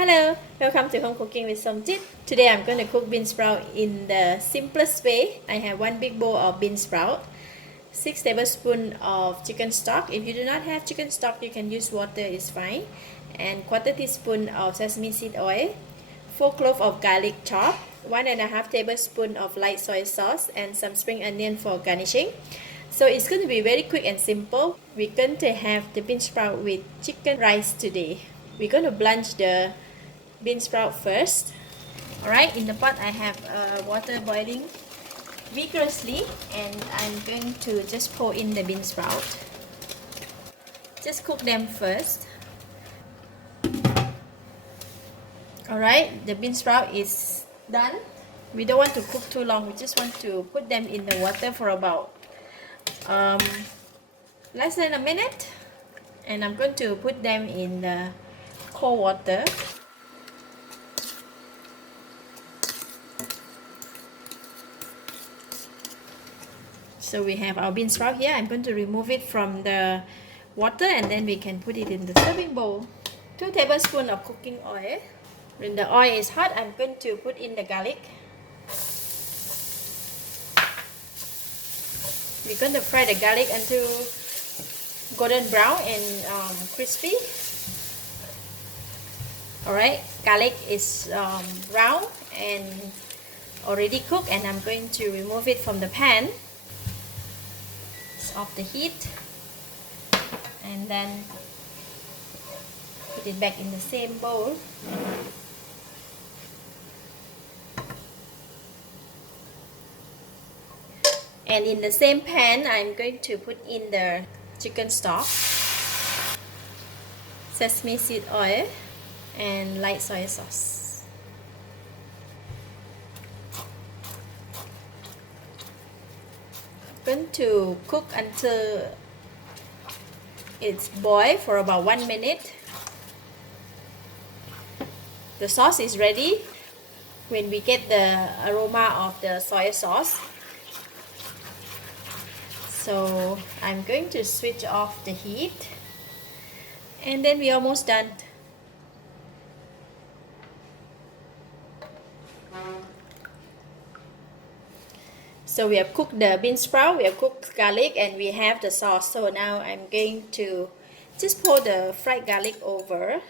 Hello, welcome to Home Cooking with Somjit. Today I'm going to cook bean sprout in the simplest way. I have one big bowl of bean sprout, 6 tablespoons of chicken stock. If you do not have chicken stock, you can use water, it's fine. And quarter teaspoon of sesame seed oil, 4 cloves of garlic chopped, 1.5 tablespoons of light soy sauce, and some spring onion for garnishing. So it's going to be very quick and simple. We're going to have the bean sprout with chicken rice today. We're going to blanch the bean sprout first. Alright, in the pot I have water boiling vigorously, and I'm going to just pour in the bean sprout. Just cook them first. Alright, the bean sprout is done. We don't want to cook too long, we just want to put them in the water for about less than a minute, and I'm going to put them in the cold water. So we have our bean sprout here. I'm going to remove it from the water and then we can put it in the serving bowl. 2 tablespoons of cooking oil. When the oil is hot, I'm going to put in the garlic. We're going to fry the garlic until golden brown and crispy. Alright, garlic is brown and already cooked, and I'm going to remove it from the pan. It's off the heat, and then put it back in the same bowl. And in the same pan, I'm going to put in the chicken stock, sesame seed oil, and light soy sauce. I'm going to cook until it's boiled for about 1 minute. The sauce is ready when we get the aroma of the soy sauce. So I'm going to switch off the heat, and then we're almost done. So we have cooked the bean sprout, we have cooked garlic, and we have the sauce. So now I'm going to just pour the fried garlic over.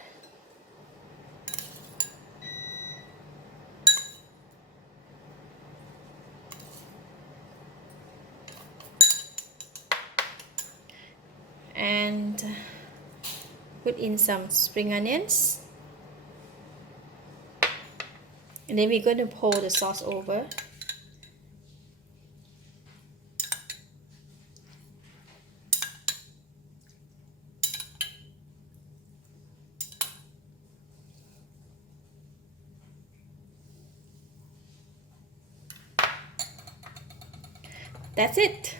And put in some spring onions. And then we're going to pour the sauce over. That's it.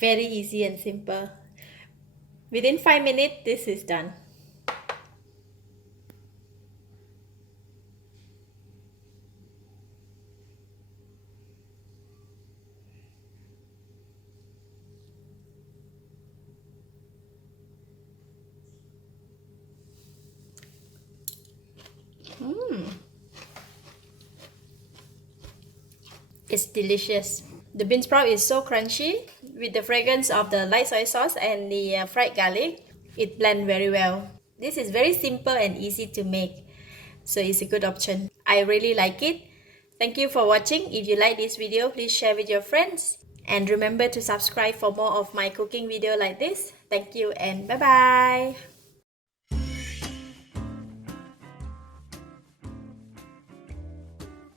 Very easy and simple. Within 5 minutes, this is done. It's delicious. The bean sprout is so crunchy with the fragrance of the light soy sauce and the fried garlic. It blends very well. This is very simple and easy to make, so it's a good option. I really like it. Thank you for watching. If you like this video, please share with your friends. And remember to subscribe for more of my cooking video like this. Thank you and bye-bye.